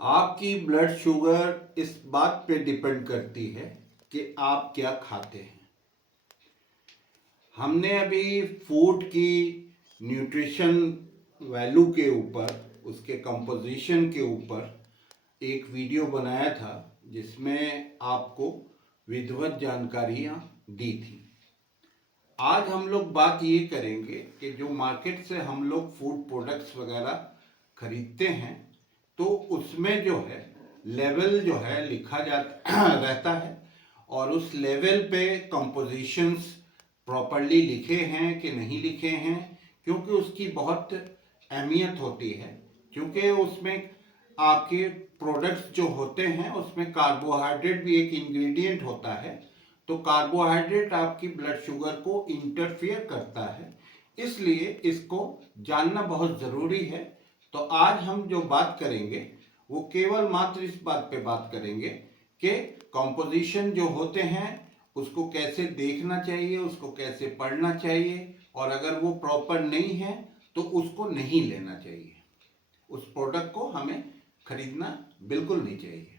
आपकी blood sugar इस बात पे डिपेंड करती है कि आप क्या खाते हैं। हमने अभी फूड की न्यूट्रिशन वैल्यू के ऊपर, उसके कंपोजिशन के ऊपर एक वीडियो बनाया था जिसमें आपको विधिवत जानकारियाँ दी थी। आज हम लोग बात ये करेंगे कि जो मार्केट से हम लोग फूड प्रोडक्ट्स वगैरह खरीदते हैं तो उसमें जो है लेवल जो है लिखा जाता रहता है और उस लेवल पे कंपोजिशंस प्रॉपरली लिखे हैं कि नहीं लिखे हैं, क्योंकि उसकी बहुत अहमियत होती है। क्योंकि उसमें आपके प्रोडक्ट्स जो होते हैं उसमें कार्बोहाइड्रेट भी एक इंग्रेडिएंट होता है, तो कार्बोहाइड्रेट आपकी ब्लड शुगर को इंटरफियर करता है, इसलिए इसको जानना बहुत ज़रूरी है। तो आज हम जो बात करेंगे वो केवल मात्र इस बात पे बात करेंगे कि कंपोजिशन जो होते हैं उसको कैसे देखना चाहिए, उसको कैसे पढ़ना चाहिए, और अगर वो प्रॉपर नहीं है तो उसको नहीं लेना चाहिए। उस प्रोडक्ट को हमें खरीदना बिल्कुल नहीं चाहिए।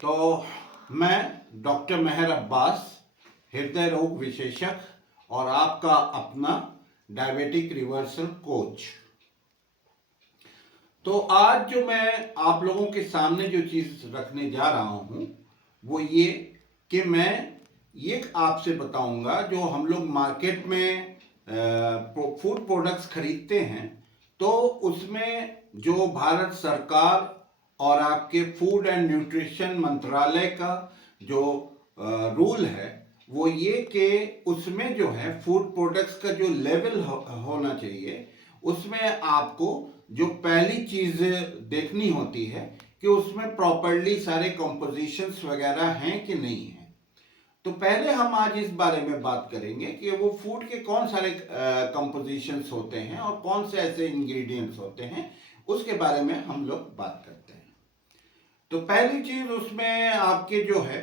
तो मैं डॉक्टर मेहर अब्बास, हृदय रोग विशेषज्ञ और आपका अपना डायबिटिक रिवर्सल कोच। तो आज जो मैं आप लोगों के सामने जो चीज़ रखने जा रहा हूँ वो ये कि मैं ये आपसे बताऊंगा, जो हम लोग मार्केट में फूड प्रोडक्ट्स खरीदते हैं तो उसमें जो भारत सरकार और आपके फूड एंड न्यूट्रिशन मंत्रालय का जो रूल है वो ये कि उसमें जो है फूड प्रोडक्ट्स का जो लेवल होना चाहिए, उसमें आपको जो पहली चीज़ देखनी होती है कि उसमें प्रॉपरली सारे कंपोजिशंस वगैरह हैं कि नहीं है। तो पहले हम आज इस बारे में बात करेंगे कि वो फूड के कौन सारे कंपोजिशंस होते हैं और कौन से ऐसे इंग्रेडिएंट्स होते हैं, उसके बारे में हम लोग बात करते हैं। तो पहली चीज़ उसमें आपके जो है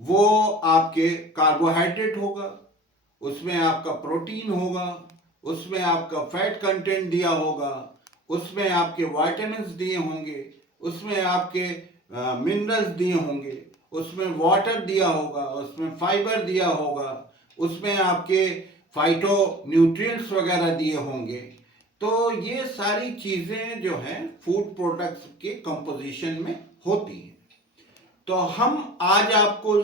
वो आपके कार्बोहाइड्रेट होगा, उसमें आपका प्रोटीन होगा, उसमें आपका फैट कंटेंट दिया होगा, उसमें आपके विटामिन्स दिए होंगे, उसमें आपके मिनरल्स दिए होंगे, उसमें वाटर दिया होगा, उसमें फाइबर दिया होगा, उसमें आपके फाइटो न्यूट्रिएंट्स वगैरह दिए होंगे। तो ये सारी चीज़ें जो हैं फूड प्रोडक्ट्स के कंपोजिशन में होती हैं। तो हम आज आपको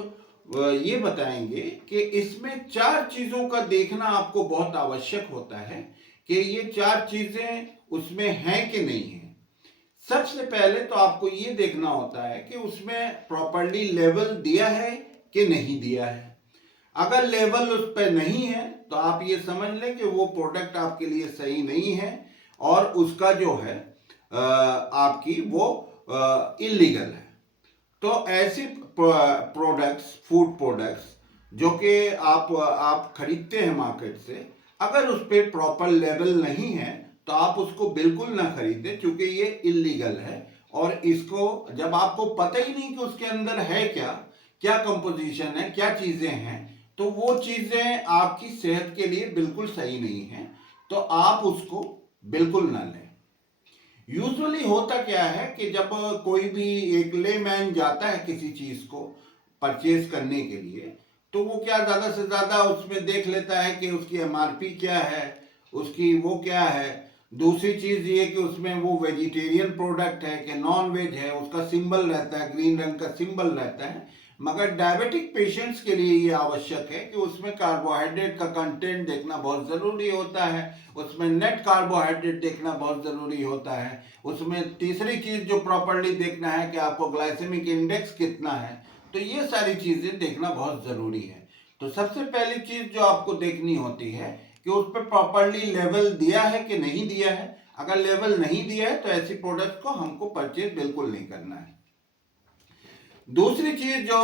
ये बताएंगे कि इसमें 4 चीज़ों का देखना आपको बहुत आवश्यक होता है कि ये 4 चीज़ें उसमें हैं कि नहीं है। सबसे पहले तो आपको ये देखना होता है कि उसमें प्रॉपरली लेवल दिया है कि नहीं दिया है। अगर लेवल उस पर नहीं है तो आप ये समझ लें कि वो प्रोडक्ट आपके लिए सही नहीं है और उसका जो है आपकी वो इलीगल है। तो ऐसी प्रोडक्ट्स, फूड प्रोडक्ट्स जो कि आप खरीदते हैं मार्केट से, अगर उस पर प्रॉपर लेवल नहीं है तो आप उसको बिल्कुल ना खरीदें, क्योंकि ये इलीगल है। और इसको जब आपको पता ही नहीं कि उसके अंदर है क्या क्या कंपोजिशन है, क्या चीज़ें हैं, तो वो चीज़ें आपकी सेहत के लिए बिल्कुल सही नहीं है, तो आप उसको बिल्कुल ना लें। यूजुअली होता क्या है कि जब कोई भी एक लेमैन जाता है किसी चीज़ को परचेज करने के लिए, तो वो क्या ज़्यादा से ज़्यादा उसमें देख लेता है कि उसकी एमआरपी क्या है, उसकी वो क्या है। दूसरी चीज़ ये कि उसमें वो वेजिटेरियन प्रोडक्ट है कि नॉन वेज है, उसका सिंबल रहता है, ग्रीन रंग का सिंबल रहता है। मगर डायबिटिक पेशेंट्स के लिए ये आवश्यक है कि उसमें कार्बोहाइड्रेट का कंटेंट देखना बहुत ज़रूरी होता है, उसमें नेट कार्बोहाइड्रेट देखना बहुत ज़रूरी होता है। उसमें तीसरी चीज़ जो प्रॉपरली देखना है कि आपको ग्लाइसेमिक इंडेक्स कितना है। तो ये सारी चीज़ें देखना बहुत ज़रूरी है। तो सबसे पहली चीज़ जो आपको देखनी होती है कि उस पर प्रॉपरली लेवल दिया है कि नहीं दिया है। अगर लेवल नहीं दिया है तो ऐसी प्रोडक्ट को हमको परचेज बिल्कुल नहीं करना है। दूसरी चीज जो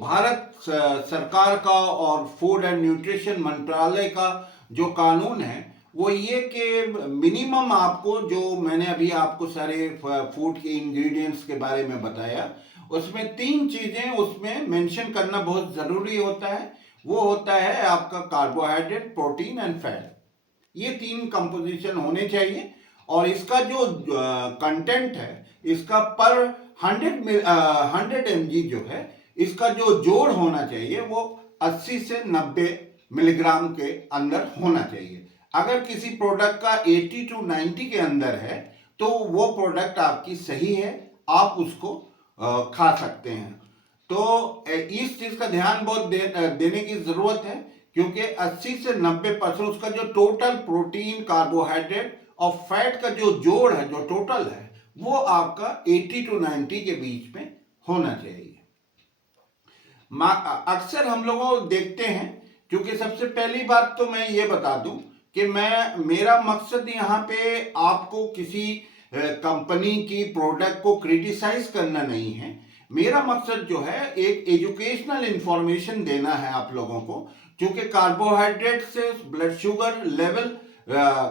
भारत सरकार का और फूड एंड न्यूट्रिशन मंत्रालय का जो कानून है वो ये कि मिनिमम आपको, जो मैंने अभी आपको सारे फूड के इंग्रेडिएंट्स के बारे में बताया, उसमें 3 चीजें उसमें मेंशन करना बहुत जरूरी होता है। वो होता है आपका कार्बोहाइड्रेट, प्रोटीन एंड फैट। ये 3 कंपोजिशन होने चाहिए और इसका जो कंटेंट है इसका पर 100 mg जो है इसका जो जोड़ होना चाहिए वो 80 से 90 मिलीग्राम के अंदर होना चाहिए। अगर किसी प्रोडक्ट का 80 to 90 के अंदर है तो वो प्रोडक्ट आपकी सही है, आप उसको खा सकते हैं। तो इस चीज का ध्यान बहुत देने की जरूरत है, क्योंकि 80 से 90% उसका जो टोटल प्रोटीन, कार्बोहाइड्रेट और फैट का जो जोड़ है, जो टोटल है, वो आपका 80 to 90 के बीच में होना चाहिए। अक्सर हम लोगों देखते हैं, क्योंकि सबसे पहली बात तो मैं ये बता दूं कि मेरा मकसद यहाँ पे आपको किसी कंपनी की प्रोडक्ट को क्रिटिसाइज करना नहीं है। मेरा मकसद जो है एक एजुकेशनल इंफॉर्मेशन देना है आप लोगों को, क्योंकि कार्बोहाइड्रेट से ब्लड शुगर लेवल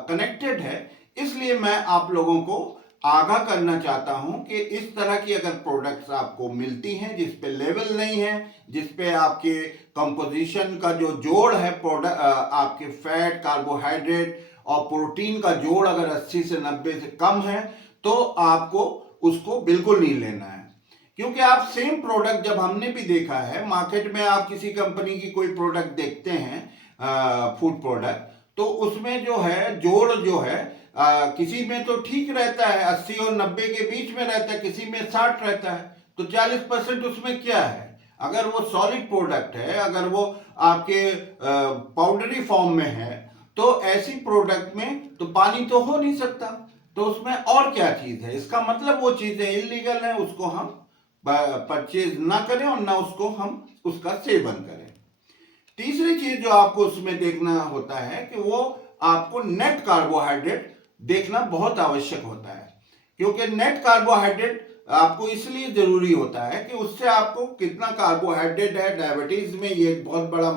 कनेक्टेड है। इसलिए मैं आप लोगों को आगाह करना चाहता हूं कि इस तरह की अगर प्रोडक्ट्स आपको मिलती हैं जिस पे लेवल नहीं है, जिस पे आपके कंपोजिशन का जो जोड़ है प्रोडक्ट, आपके फैट, कार्बोहाइड्रेट और प्रोटीन का जोड़ अगर 80 से 90 से कम है तो आपको उसको बिल्कुल नहीं लेना है। क्योंकि आप सेम प्रोडक्ट, जब हमने भी देखा है मार्केट में, आप किसी कंपनी की कोई प्रोडक्ट देखते हैं फूड प्रोडक्ट, तो उसमें जो है जोड़ जो है किसी में तो ठीक रहता है, 80 और 90 के बीच में रहता है, किसी में 60 रहता है, तो 40% उसमें क्या है? अगर वो सॉलिड प्रोडक्ट है, अगर वो आपके पाउडरी फॉर्म में है, तो ऐसी प्रोडक्ट में तो पानी तो हो नहीं सकता, तो उसमें और क्या चीज है? इसका मतलब वो चीजें इलीगल है, उसको हम परचेज ना करें और ना उसको हम उसका सेवन करें। तीसरी चीज जो आपको उसमें देखना होता है कि वो आपको नेट कार्बोहाइड्रेट देखना बहुत आवश्यक होता है, क्योंकि नेट कार्बोहाइड्रेट आपको इसलिए जरूरी होता है कि उससे आपको कितना कार्बोहाइड्रेट है, डायबिटीज में ये एक बहुत बड़ा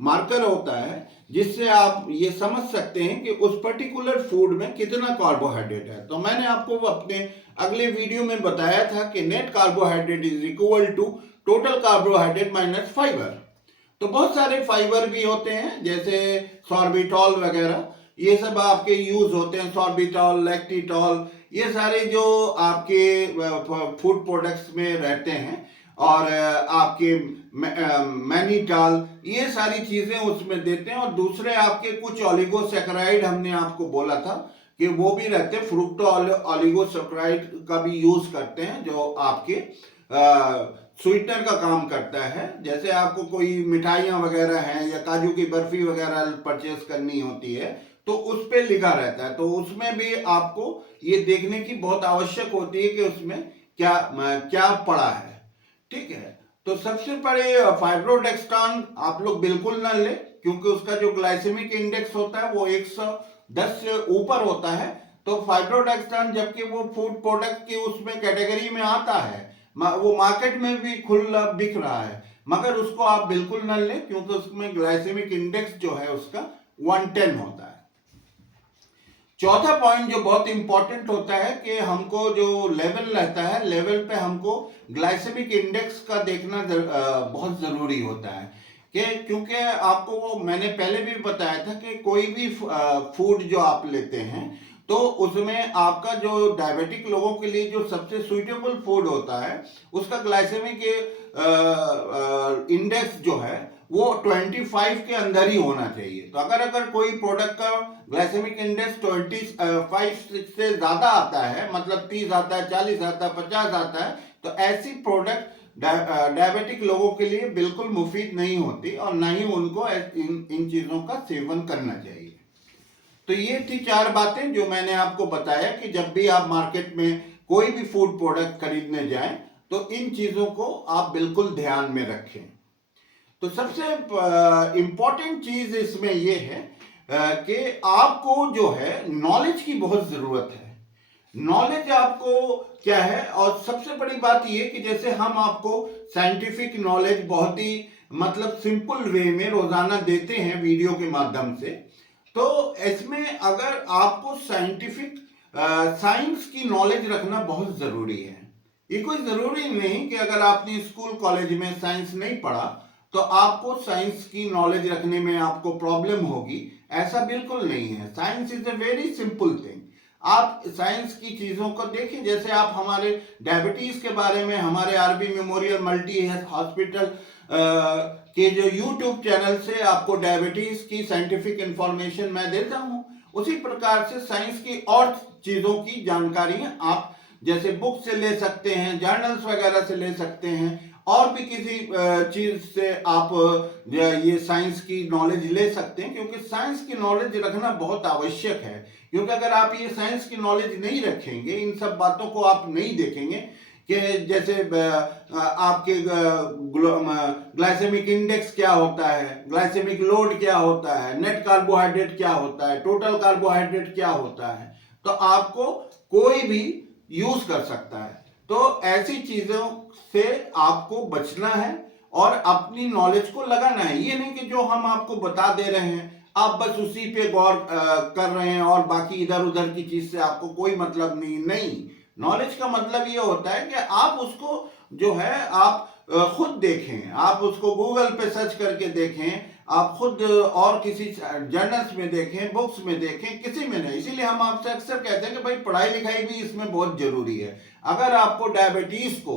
मार्कर होता है, जिससे आप ये समझ सकते हैं कि उस पर्टिकुलर फूड में कितना कार्बोहाइड्रेट है। तो मैंने आपको अपने अगले वीडियो में बताया था कि net carbohydrate is equal to total carbohydrate minus fibre. तो बहुत सारे फाइबर भी होते हैं, जैसे सॉर्बिटॉल वगैरह, ये सब आपके यूज होते हैं। सॉर्बिटॉल, लैक्टिटॉल, ये सारे जो आपके फूड प्रोडक्ट्स में रहते हैं, और आपके मैनिटॉल, ये सारी चीजें उसमें देते हैं। और दूसरे आपके कुछ ऑलिगोसैकेराइड हमने आपको बोला था कि वो भी रहते हैं, फ्रुक्टो ऑलिगोसैकेराइड का भी यूज करते हैं, जो आपके स्वीटनर का काम करता है। जैसे आपको कोई मिठाइयाँ वगैरह हैं या काजू की बर्फी वगैरह परचेस करनी होती है, तो उस पे लिखा रहता है, तो उसमें भी आपको ये देखने की बहुत आवश्यक होती है कि उसमें क्या क्या पड़ा है। ठीक है, तो सबसे बड़े फाइब्रोडेक्स्ट्रान आप लोग बिल्कुल ना ले, क्योंकि उसका जो ग्लाइसेमिक इंडेक्स होता है वो 110 से ऊपर होता है। तो फाइब्रोडेक्स्ट्रान, जबकि वो फूड प्रोडक्ट की उसमें कैटेगरी में आता है, वो मार्केट में भी खुला बिक रहा है, मगर उसको आप बिल्कुल न लें, क्योंकि उसमें ग्लाइसेमिक इंडेक्स जो है उसका 110 होता है। चौथा पॉइंट जो बहुत इंपॉर्टेंट होता है कि हमको जो लेवल रहता है, लेवल पे हमको ग्लाइसेमिक इंडेक्स का देखना बहुत जरूरी होता है, कि क्योंकि आपको वो मैंने पहले भी बताया था कि कोई भी फूड जो आप लेते हैं, तो उसमें आपका जो डायबिटिक लोगों के लिए जो सबसे सुइटेबल फूड होता है, उसका ग्लाइसेमिक इंडेक्स जो है वो 25 के अंदर ही होना चाहिए। तो अगर कोई प्रोडक्ट का ग्लाइसेमिक इंडेक्स 25 से ज्यादा आता है, मतलब 30 आता है, 40 आता है, 50 आता है, तो ऐसी प्रोडक्ट डायबिटिक लोगों के लिए बिल्कुल मुफीद नहीं होती, और ना ही उनको इन चीजों का सेवन करना चाहिए। तो ये थी 4 बातें जो मैंने आपको बताया कि जब भी आप मार्केट में कोई भी फूड प्रोडक्ट खरीदने जाएं तो इन चीजों को आप बिल्कुल ध्यान में रखें। तो सबसे इंपॉर्टेंट चीज इसमें यह है कि आपको जो है नॉलेज की बहुत जरूरत है। नॉलेज आपको क्या है, और सबसे बड़ी बात यह कि जैसे हम आपको साइंटिफिक नॉलेज बहुत ही मतलब सिंपल वे में रोजाना देते हैं वीडियो के माध्यम से, तो इसमें अगर आपको साइंटिफिक साइंस की नॉलेज रखना बहुत जरूरी है। ये कोई जरूरी नहीं कि अगर आपने स्कूल कॉलेज में साइंस नहीं पढ़ा तो आपको साइंस की नॉलेज रखने में आपको प्रॉब्लम होगी, ऐसा बिल्कुल नहीं है। Science is a very simple thing. आप साइंस की चीज़ों को देखें। जैसे आप हमारे डायबिटीज़ के बारे में हमारे RB memorial multi health hospital के जो यूट्यूब चैनल से आपको डायबिटीज़ की साइंटिफिक इंफॉर्मेशन मैं देता हूँ, उसी प्रकार से साइंस की और चीज़ों की जानकारियाँ आप जैसे बुक से ले सकते हैं, जर्नल्स वगैरह से ले सकते हैं, और भी किसी चीज़ से आप ये साइंस की नॉलेज ले सकते हैं, क्योंकि साइंस की नॉलेज रखना बहुत आवश्यक है। क्योंकि अगर आप ये साइंस की नॉलेज नहीं रखेंगे, इन सब बातों को आप नहीं देखेंगे कि जैसे आपके ग्लाइसेमिक इंडेक्स क्या होता है, ग्लाइसेमिक लोड क्या होता है, नेट कार्बोहाइड्रेट क्या होता है, टोटल कार्बोहाइड्रेट क्या होता है, तो आपको कोई भी यूज कर सकता है। तो ऐसी चीजों से आपको बचना है और अपनी नॉलेज को लगाना है। ये नहीं कि जो हम आपको बता दे रहे हैं आप बस उसी पे गौर कर रहे हैं और बाकी इधर उधर की चीज से आपको कोई मतलब नहीं। नॉलेज का मतलब ये होता है कि आप उसको जो है आप खुद देखें, आप उसको गूगल पे सर्च करके देखें, आप खुद और किसी जर्नल्स में देखें, बुक्स में देखें, किसी में नहीं। इसीलिए हम आपसे अक्सर कहते हैं कि भाई पढ़ाई लिखाई भी इसमें बहुत जरूरी है। अगर आपको डायबिटीज को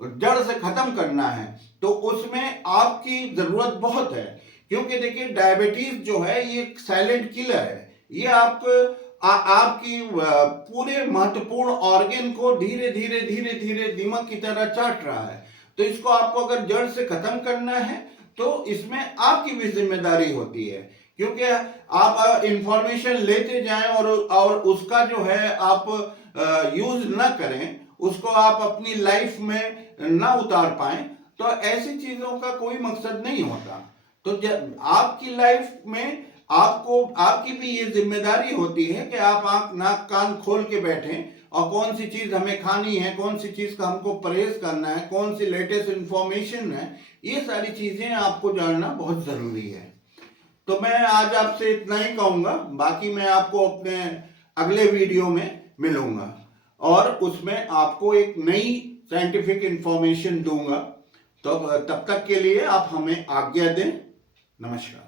जड़ से खत्म करना है तो उसमें आपकी जरूरत बहुत है, क्योंकि देखिए डायबिटीज जो है ये एक साइलेंट किलर है। ये आपकी पूरे महत्वपूर्ण ऑर्गन को धीरे धीरे धीरे धीरे दीमक की तरह चाट रहा है। तो इसको आपको अगर जड़ से खत्म करना है तो इसमें आपकी भी जिम्मेदारी होती है, क्योंकि आप इंफॉर्मेशन लेते जाएं और उसका जो है आप यूज ना करें, उसको आप अपनी लाइफ में ना उतार पाएं, तो ऐसी चीजों का कोई मकसद नहीं होता। तो जब आपकी लाइफ में आपको आपकी भी ये जिम्मेदारी होती है कि आप आंख नाक कान खोल के बैठें और कौन सी चीज हमें खानी है, कौन सी चीज का हमको परहेज करना है, कौन सी लेटेस्ट इंफॉर्मेशन है, ये सारी चीजें आपको जानना बहुत जरूरी है। तो मैं आज आपसे इतना ही कहूंगा, बाकी मैं आपको अपने अगले वीडियो में मिलूंगा और उसमें आपको एक नई साइंटिफिक इंफॉर्मेशन दूंगा। तो तब तक के लिए आप हमें आज्ञा दें। नमस्कार।